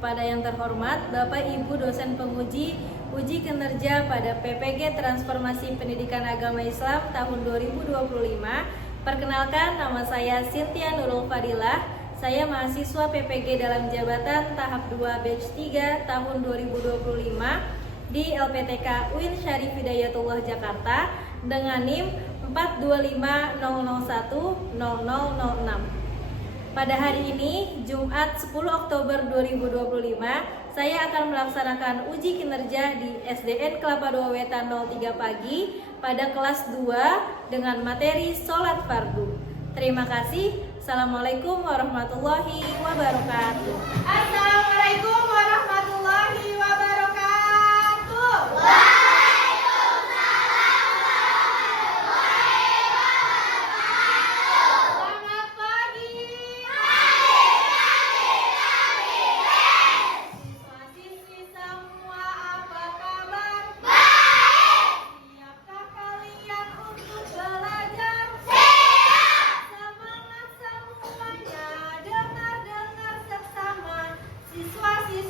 Kepada yang terhormat Bapak Ibu dosen penguji uji kinerja pada PPG Transformasi Pendidikan Agama Islam tahun 2025. Perkenalkan, nama saya Cynthia Nurul Fadilah. Saya mahasiswa PPG dalam jabatan tahap 2 batch 3 tahun 2025 di LPTK UIN Syarif Hidayatullah Jakarta dengan NIM 42500100006. Pada hari ini, Jumat 10 Oktober 2025, saya akan melaksanakan uji kinerja di SDN Kelapa II Wetan 03 pagi pada kelas 2 dengan materi Sholat Fardu. Terima kasih. Assalamualaikum warahmatullahi wabarakatuh. Assalamualaikum warahmatullahi wabarakatuh. Selamat pagi. Siswa-siswi semua, apa kabar? Siapkah kalian untuk belajar? Semangat semuanya, dengar-dengar seksama. Siswa-siswi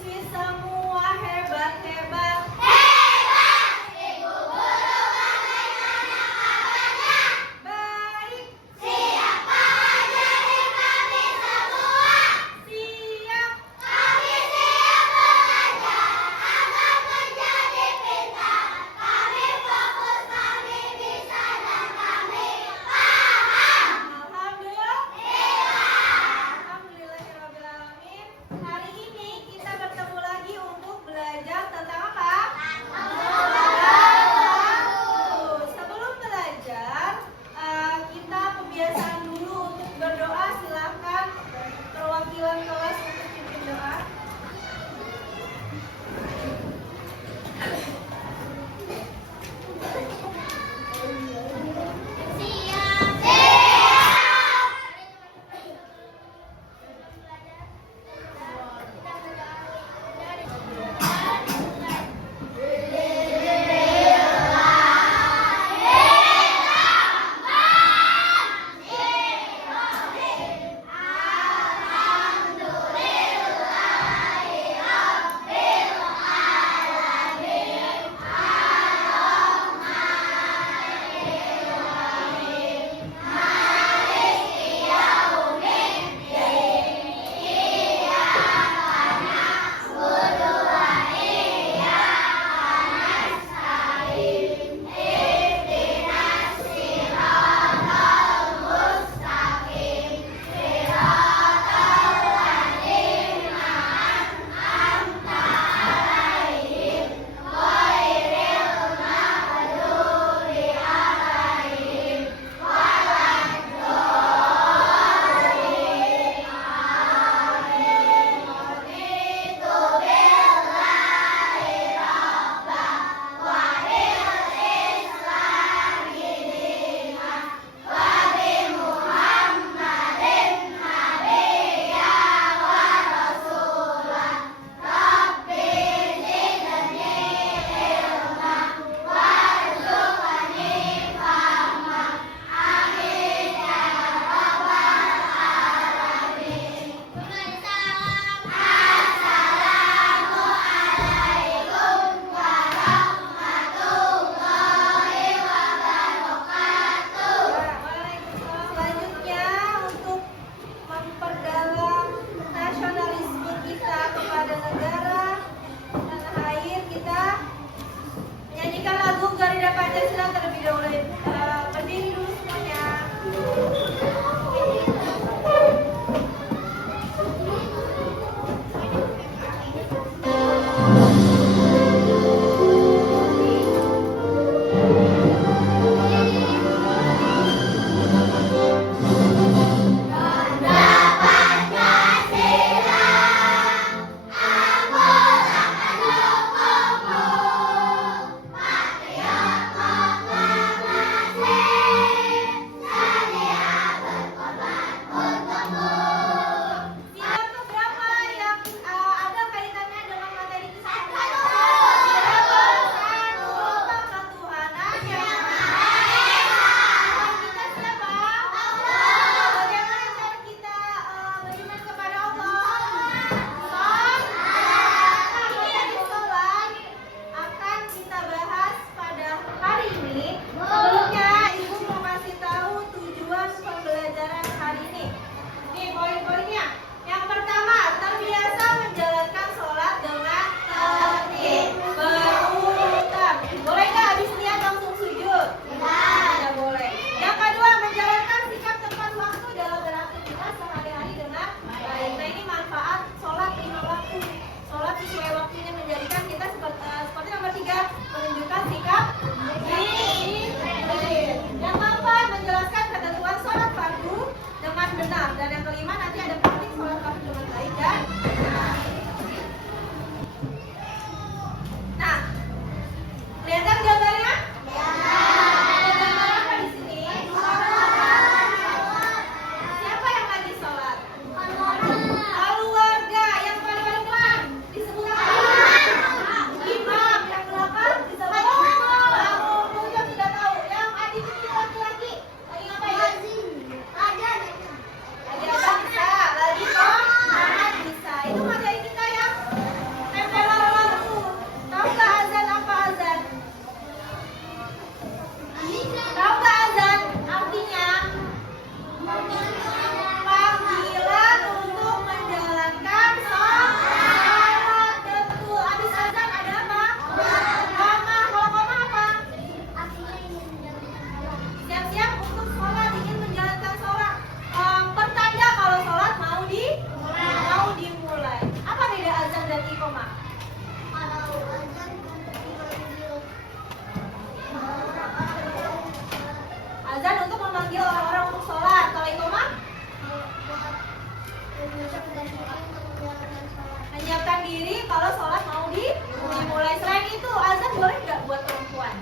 kalau sholat mau dimulai. Selain itu, azan boleh nggak buat perempuan?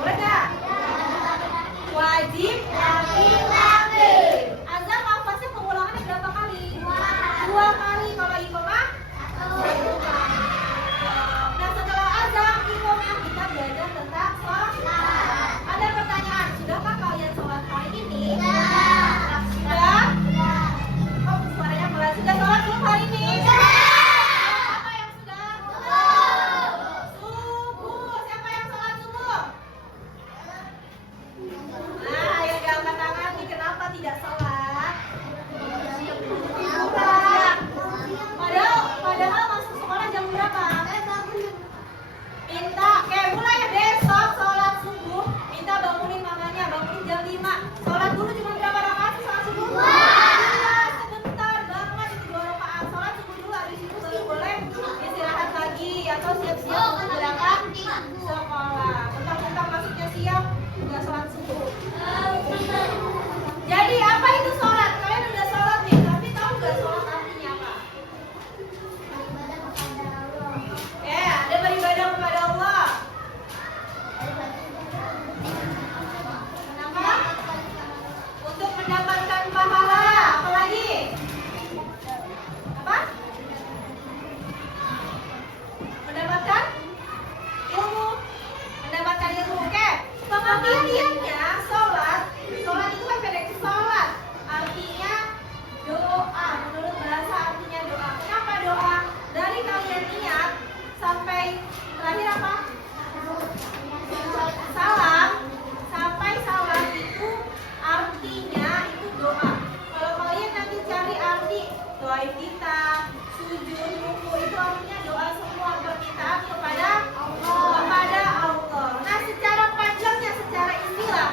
Boleh nggak? Wajib laki-laki. Azan lafaznya pengulangannya berapa kali? 2 kali. Kalau iqamah? 1 kali. Nah, setelah azan, iqamah kita belajar tentang sholat. Ada pertanyaan, sudahkah kalian sholat hari ini? Sudah? Oh, suaranya pelan. Sudah sholat belum hari ini? Siapa yang sudah? Subuh. Siapa yang sholat subuh? Nah, ayo angkat tangan nih, kenapa tidak sholat? Padahal masuk sekolah jam berapa? Minta, mulai besok sholat subuh, minta bangunin mamanya, bangunin jam 5. Sholat dulu cuma berapa rakaat sih sholat subuh? Iya, sebentar banget, itu 2 rakaat. Sholat subuh dulu, habis itu baru boleh istirahat lagi atau siap-siap untuk berangkat sekolah. Bentar-bentar masuknya siap, udah sholat subuh. Jadi apa itu sholat? Kalian udah sholat nih, tapi tahu nggak sholat artinya apa? Ada beribadah kepada Allah. Kenapa? Untuk mendapatkan pahala. Apa lagi? Apa? Mendapatkan ilmu. Mendapatkan ilmu. Oke. Pengertiannya sholat itu kan pendek, sholat artinya doa. Menurut bahasa artinya doa. Kenapa doa? Dari kalian niat sampai terakhir apa? Salam. Sampai salam itu artinya itu doa. Kalau kalian nanti cari arti doa kita, sujud, ruku, itu artinya doa semua, permintaan kepada Allah. Nah, secara panjangnya, secara istilah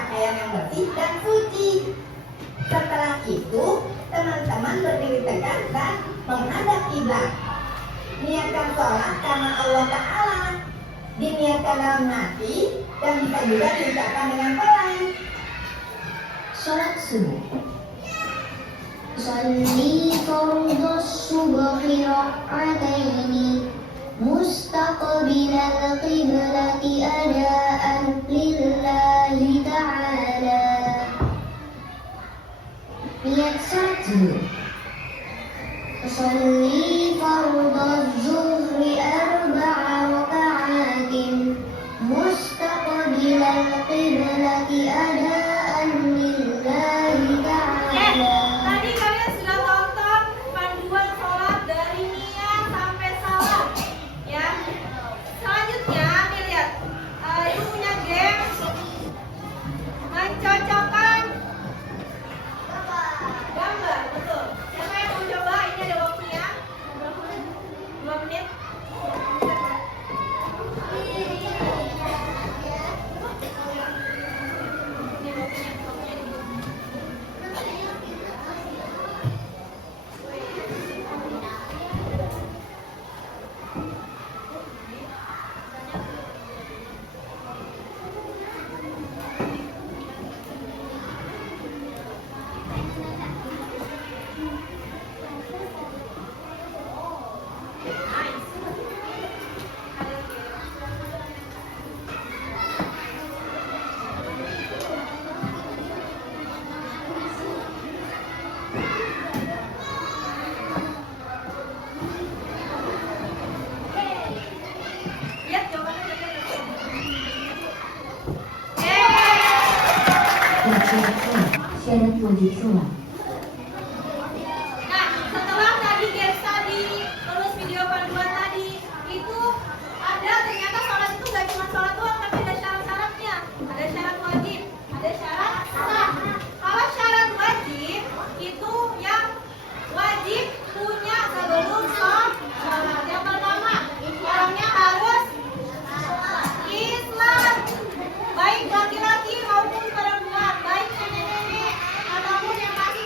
pakaian yang bersih dan suci. Setelah itu, teman-teman berdiri tegak dan menghadap kiblat. Niatkan sholat karena Allah Ta'ala. Diniatkan dalam hati dan bisa juga diucapkan dengan pelan. Sholat subuh. Sholli fardhu subhi rak'ataini mustaqbilal qiblati adaan lillahi ta'ala. Niat satu. Sholli fardhu zuhri arba'a raka'atin mustaqbilal qiblati adaan lillahi ta'ala. Tadi kalian sudah tonton panduan sholat dari niat sampai salam, ya. Selanjutnya, nih lihat, ibu punya game mencocokkan gambar, betul. Siapa yang mau coba? Ini ada waktunya, 2 menit. Lihat jawabannya. Syarat wajib sholat. Nah, setelah tadi guys tadi, terus video panduan tadi, itu ada ternyata sholat itu gak cuma sholat doang, tapi ada syarat-syaratnya. Ada syarat wajib, ada syarat sah. Kalau syarat wajib, itu yang wajib punya sebelum sholat. Yang pertama, orangnya harus Islam, baik laki-laki maupun perempuan, baik nenek-nenek ataupun yang masih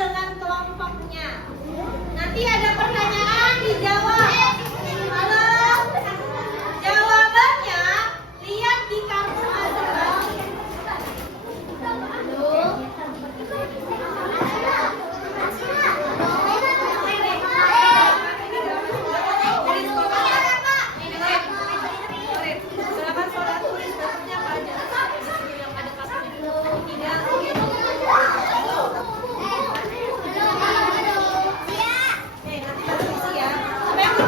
dengan kelompoknya. Nanti ada pertanyaan dijawab. Halo. Jawabannya lihat di kartu masing-masing. Silakan saudara tulis bentuknya apa aja. Yang ada kartunya. Nanti kita isi ya. Sampai yang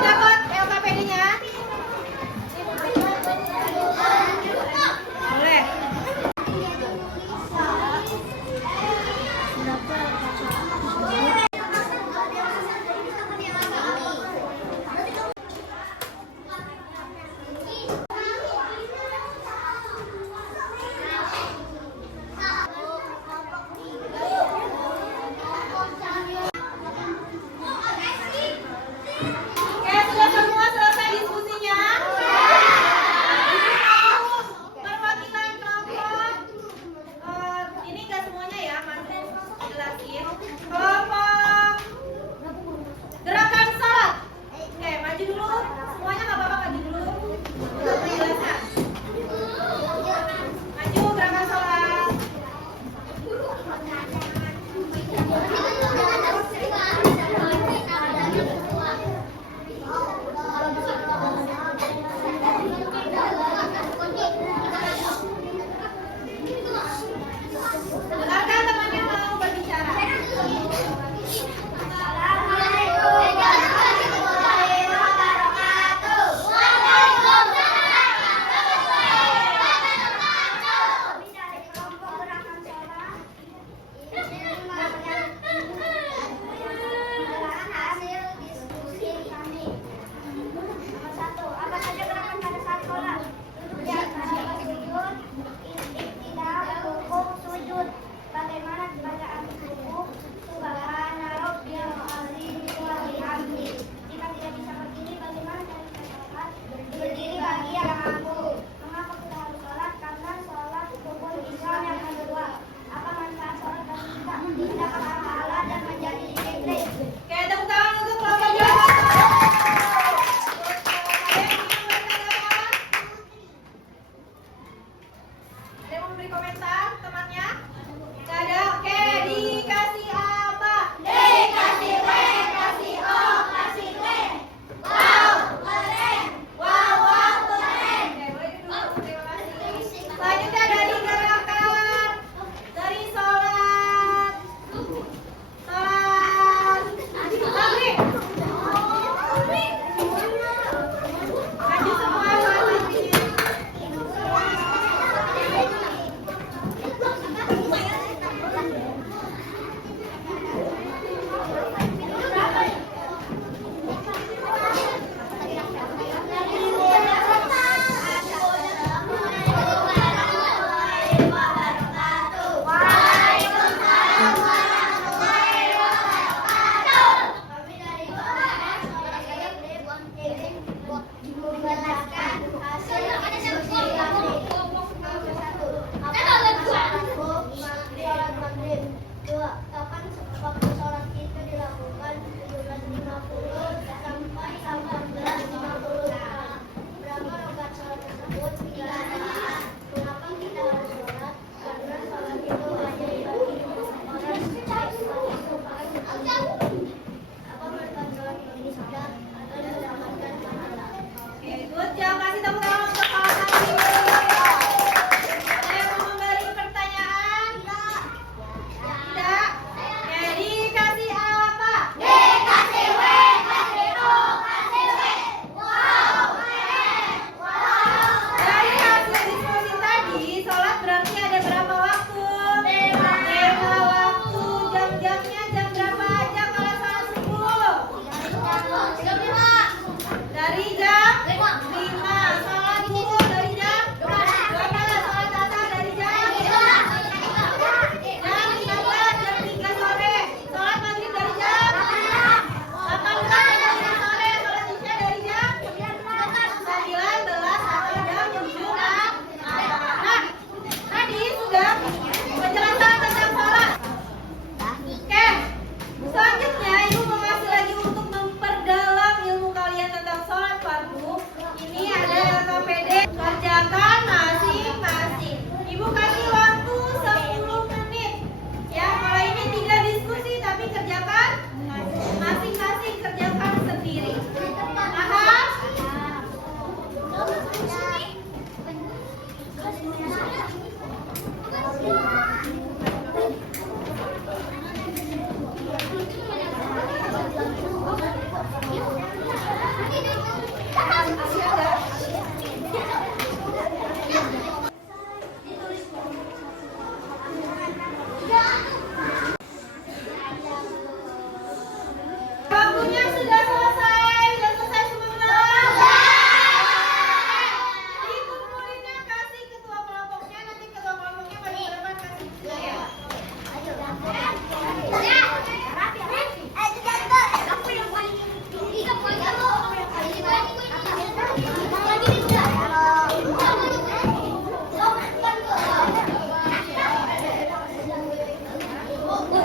Ayo,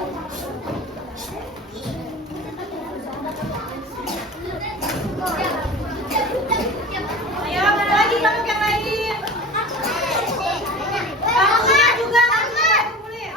mana lagi kamu yang lain? Kamunya juga, kamunya boleh.